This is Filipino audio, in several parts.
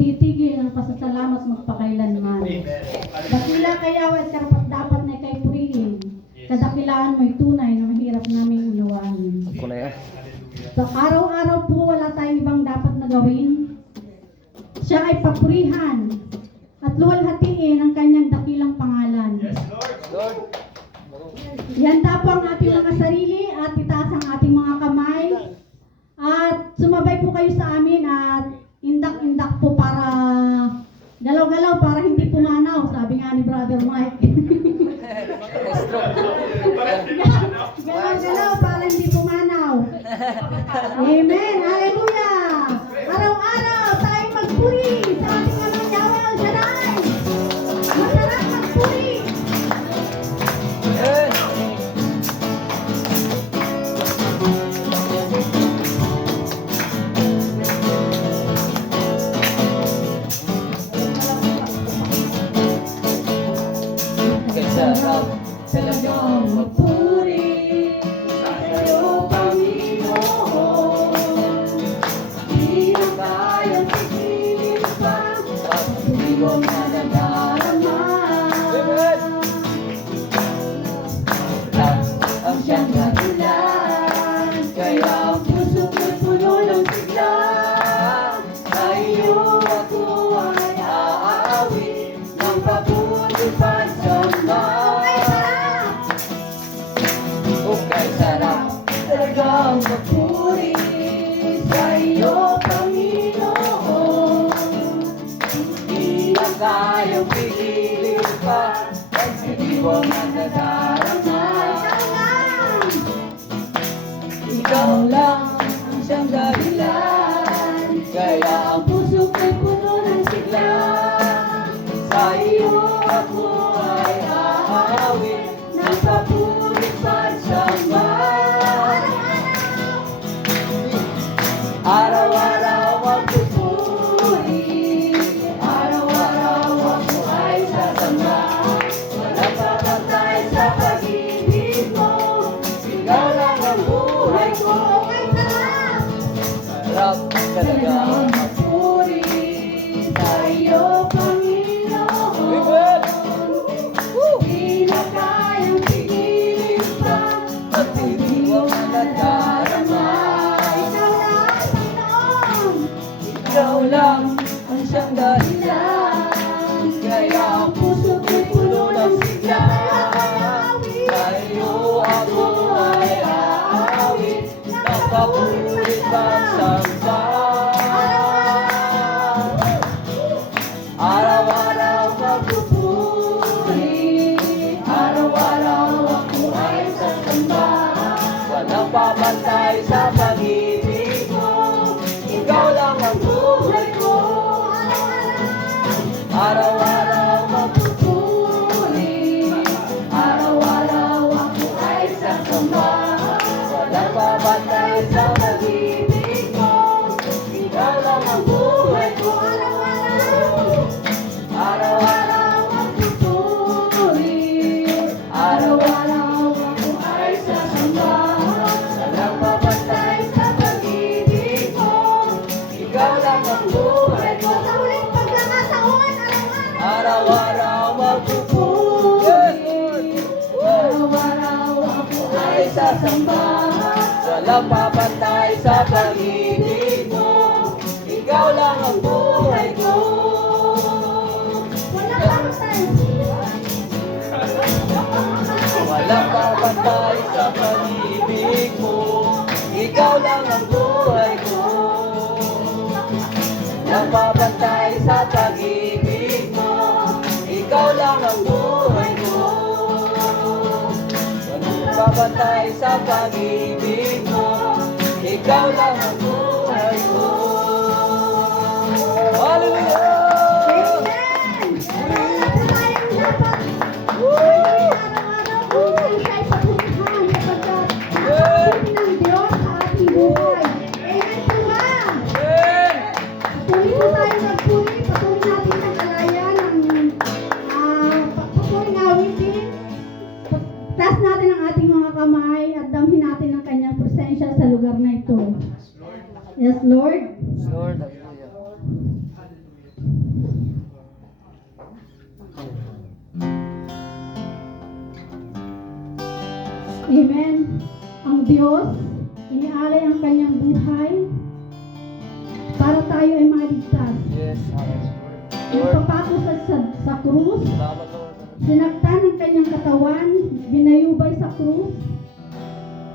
titigil ang pasasalamat magpakailanman. Dakila kayaw at karapat dapat na kay purihin. Kadakilaan mo'y tunay na mahirap naming unawain. Sa araw-araw po wala tayong ibang dapat na gawin. Siya ay papurihan at luwalhatiin ang kanyang dakilang pangalan. Ihanda po ang ating mga sarili at itaas ang ating mga kamay. At sumabay po kayo sa amin at indak-indak po para galaw-galaw para hindi pumanaw, sabi nga ni Brother Mike. Galaw-galaw para hindi pumanaw. Amen. Hallelujah. Araw-araw tayong magpuri sa ating amang Yahweh El Shaddai. Masarap magpuri. Talagang magpuri sa'yo, Panginoon. Di na kayang pigilin pa ang tuwing na nadarama. Ang siyang dahilan, kaya ang puso ko'y puno ng sigla. Sa iyo ako ay aawit ng pabuti pagsamba. Talagang magpuri sa iyo, Panginoon. Di na kayang pigilin pa ang sidiwang na nadarama. Ikaw lang ang siyang dahilan, kaya ang puso ko'y puno ng sigla. Sa iyo ako ay aawit ng papuri pagsamba. Araw-araw magpupuri, araw-araw ako ay sasamba. Walang papantay sa pag-ibig mo, ikaw lang ang buhay ko. Sarap talaga magpuri sa iyo, Panginoon. Di na kayang pigilin pa at hindi mo nadarama. Ikaw lang ang siyang dahilan, kaya ang puso ko'y puno ng sigla. Sa iyo ako ay aawit ng pabuti pagsamba. Araw-araw magpupuri, araw-araw ako ay sasamba. Walang papantay sa pag-ibig mo, ikaw lang ang buhay ko. Araw-araw magpupuri, araw-araw ako ay sasamba. Walang babantay sa pag-ibig mo, ikaw lang ang buhay ko. Araw-araw magpupuri, araw-araw ako ay sasamba. Walang babantay sa pag-ibig mo, ikaw lang ang buhay ko. Sa huling pagkakataon, araw-araw magpupuri, araw-araw ako ay sasamba. Walang papantay sa pag-ibig mo, ikaw lang ang buhay ko. Walang papantay sa pag-ibig mo, ikaw lang ang buhay ko. Walang papantay sa pag-ibig mo, ikaw lang ang buhay ko. Walang papantay sa pag-ibig mo, ikaw lang ang buhay ko. Hallelujah! Taas natin ang ating mga kamay at damhin natin ang kanyang presensya sa lugar na ito. Yes, Lord. Lord, hallelujah. Amen. Ang Diyos, inialay ang kanyang buhay para tayo ay maligtas. Yes, hallelujah. Nagpapako sa krus, Salamat, Lord. sinaktan ang kanyang katawan, binayubay sa krus,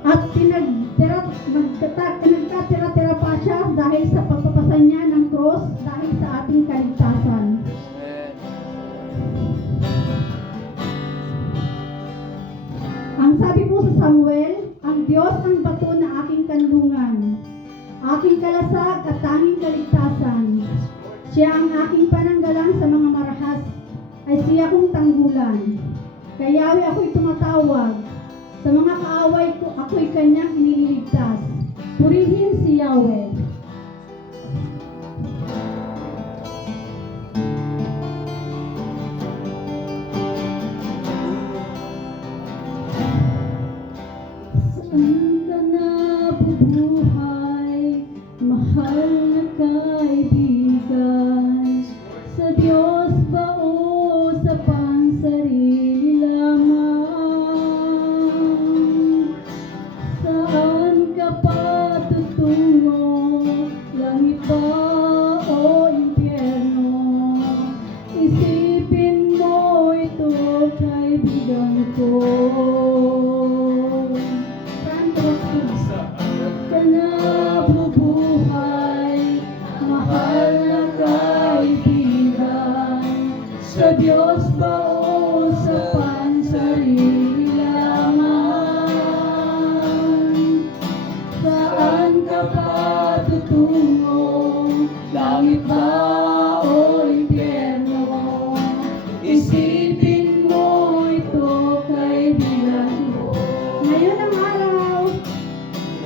at pinagkatira-tira pa siya dahil sa pagpapasan niya ng krus dahil sa ating kaligtasan. Amen. Ang sabi po sa Samuel, ang Diyos ang bato na aking kanlungan, aking kalasag at tanging kaligtasan. Siya ang aking pananggalang sa mga marahas, ay siya kong tanggulan. Kayawi ako'y tumatawag, sa mga kaaway ko ako'y kanyang inililigtas. Purihin si Yahweh. Saan ka nabubuhay, mahal na kaibigan? Sa Diyos ba o sa pansarili lamang? Saan ka patutungo, langit ba o impyerno? Isipin mo ito, kaibigan ko. Ka nabubuhay, mahal na kaibigan. Sa Diyos ba o sa pansarili lamang? Saan ka patutungo, langit ba o impyerno? Isipin mo ito, kaibigan ko. Ngayon ang araw,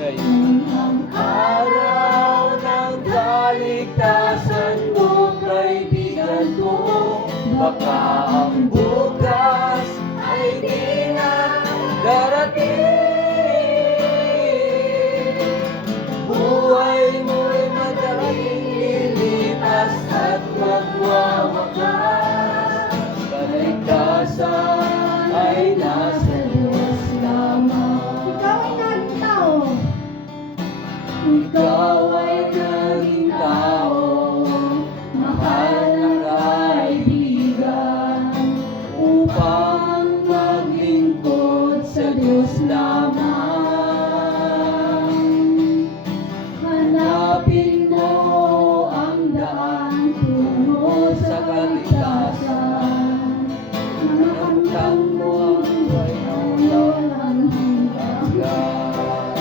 Ngayon ang araw ng kaligtasan mo, kaibigan ko. Baka ang bukas ay di na darating. Buhay mo'y madaling lilipas at magwawakas. Kaligtasan ay nasa Diyos lamang. ikaw ay naging tao. Ikaw ay naging tao, mahal na kaibigan, upang maglingkod sa Diyos lamang. Hanapin mo ang daan tungo sa kaligtasan. Mga hanggang mo ay walang hanggan.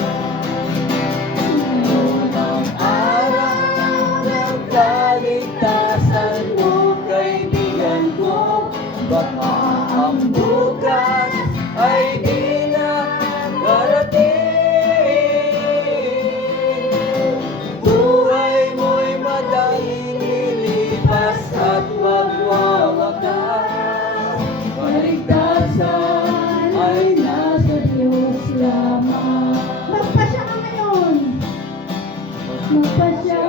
Ngayon ang araw ng kaligtasan mo, kaibigan ko. Baka ang bukas ay di na darating. Buhay mo'y madaling lilipas at magwawakas. Kaligtasan ay nasa Diyos lamang. Magpasya ka ngayon. Magpasya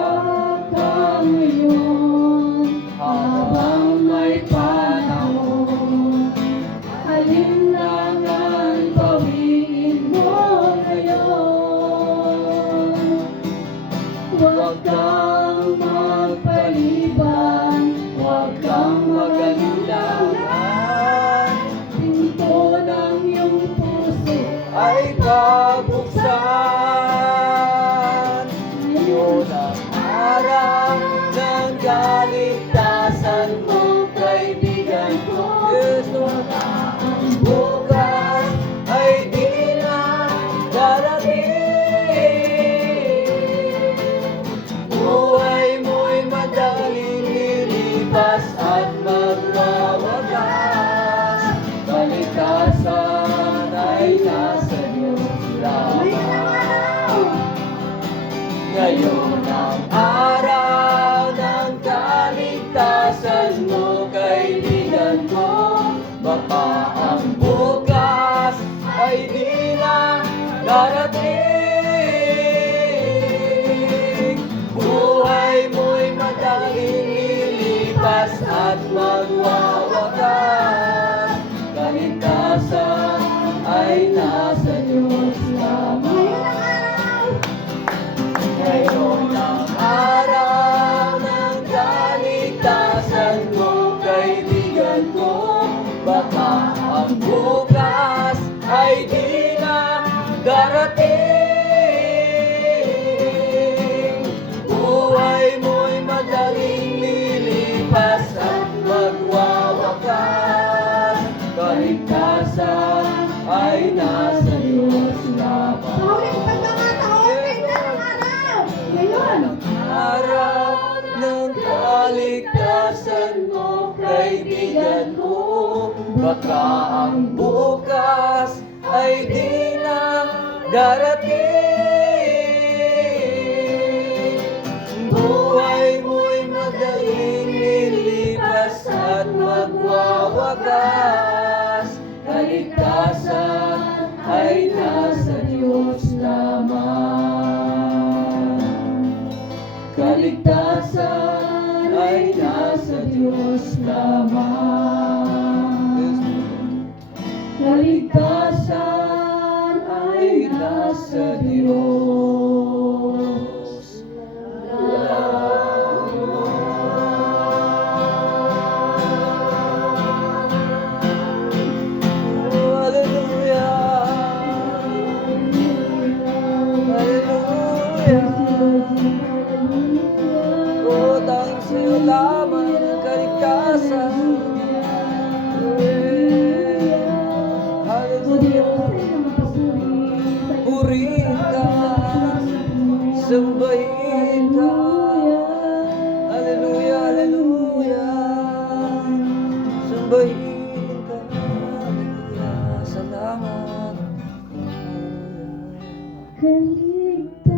ka ngayon. Habang may panahon. Alinlangan bawiin mo ngayon. Huwag kang magpaliban. Huwag kang mag-alinlangan, Pinto ng iyong puso ay pabuksan. Ngayon ang araw ng kaligtasan mo, kaibigan ko. Yes, Lord. Ang bukas ay di na darating. Buhay mo'y madaling lilipas at magwawakas. Kaligtasan ay nasa Diyos lamang. Ngayon ang araw ng kaligtasan mo, kaibigan ko. Baka ang bukas ay di na darating. Buhay mo'y madaling lilipas at magwawakas. Kaligtasan ay nasa Diyos kaligtasan mo, kaibigan ko. Baka ang bukas ay di na darating. Buhay mo'y madaling lilipas at magwawakas. Kaligtasan ay nasa Diyos lamang. Kaligtasan ay nasa Diyos lamang. Kaligtasan ay nasa Diyos lamang. Hallelujah. Hallelujah. Oh, dahil sa'yo lamang ang kaligtasan. Purihin ka, sambahin ka. Hallelujah, hallelujah. Sambahin ka, hallelujah. Salamat. Hallelujah. Kaligtasan